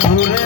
ঘুরে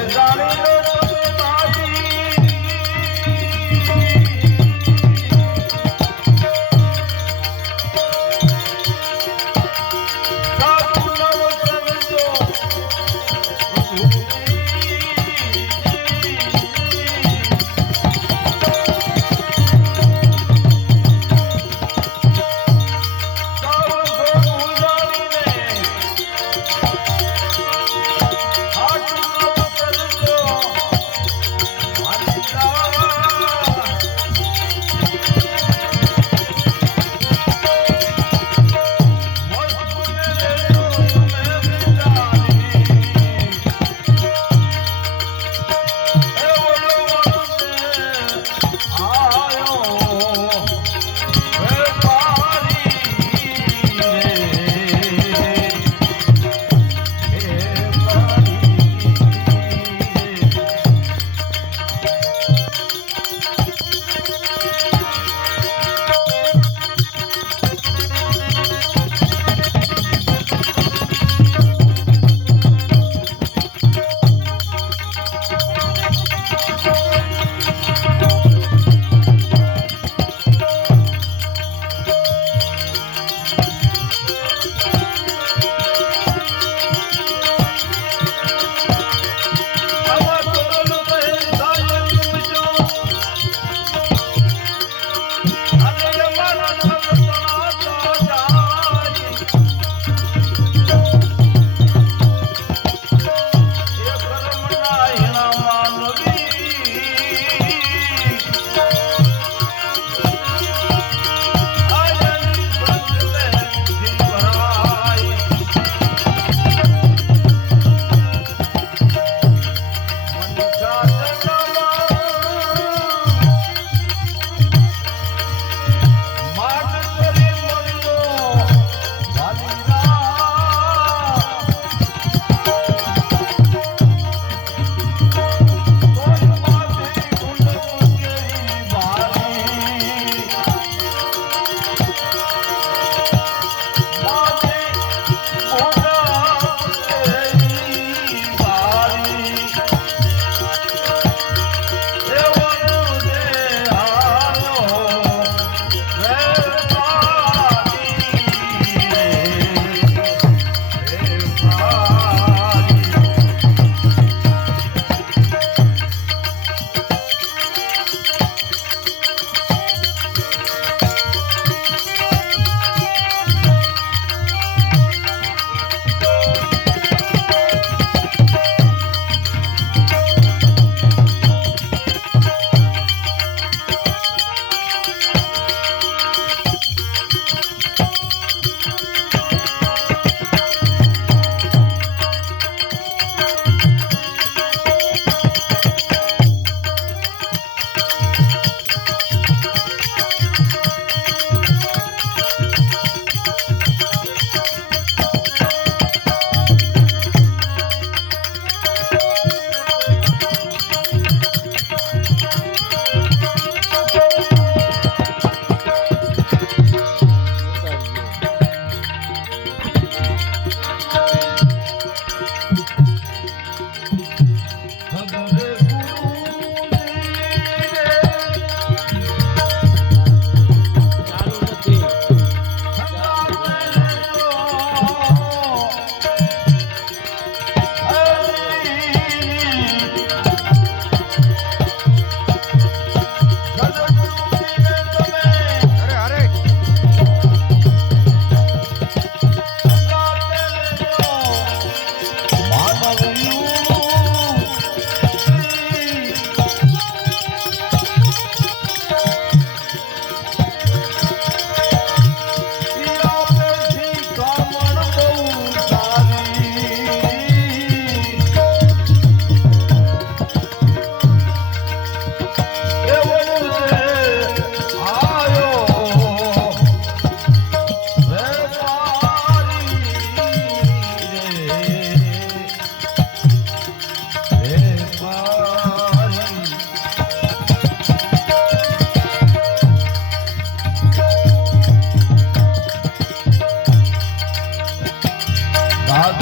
আজ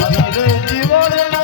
জীবন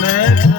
Let